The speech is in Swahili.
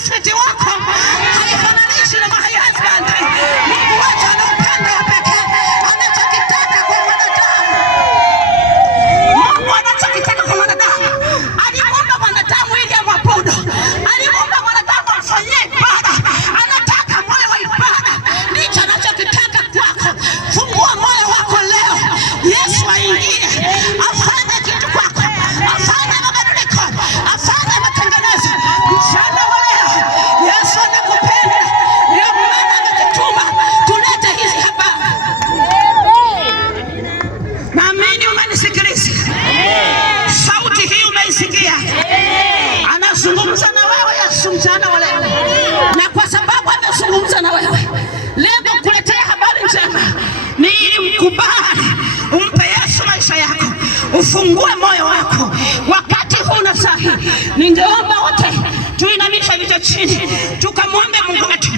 maswiti wako haifananishi na my husband. Mungu wetu ana upendo wa pekee, anachokitaka kwa mwanadamu. Mungu anachokitaka kwa mwanadamu, alimuumba mwanadamu ili amwabudu, alimuumba mwanadamu amfanyie ibada, anataka moyo wa ibada. Ndicho anachokitaka kwako. Fungua moyo wako leo, Yesu aingie afanye kitu kwako, afanye mabadiliko, afanye matengenezo. Mchana wa leo Yesu anakupenda, ndio maana ametutuma tulete hizi habari. Naamini umenisikiliza. Sauti hii umeisikia. Anazungumza na wewe Yesu mchana wa leo, na kwa sababu amezungumza na wewe leo kukuletea habari njema, ni ili mkubali, umpe Yesu maisha yako, ufungue moyo wako wakati huu na sahi. Ningeomba wote tuinamisha vichwa chini tukamwombe Mungu wetu.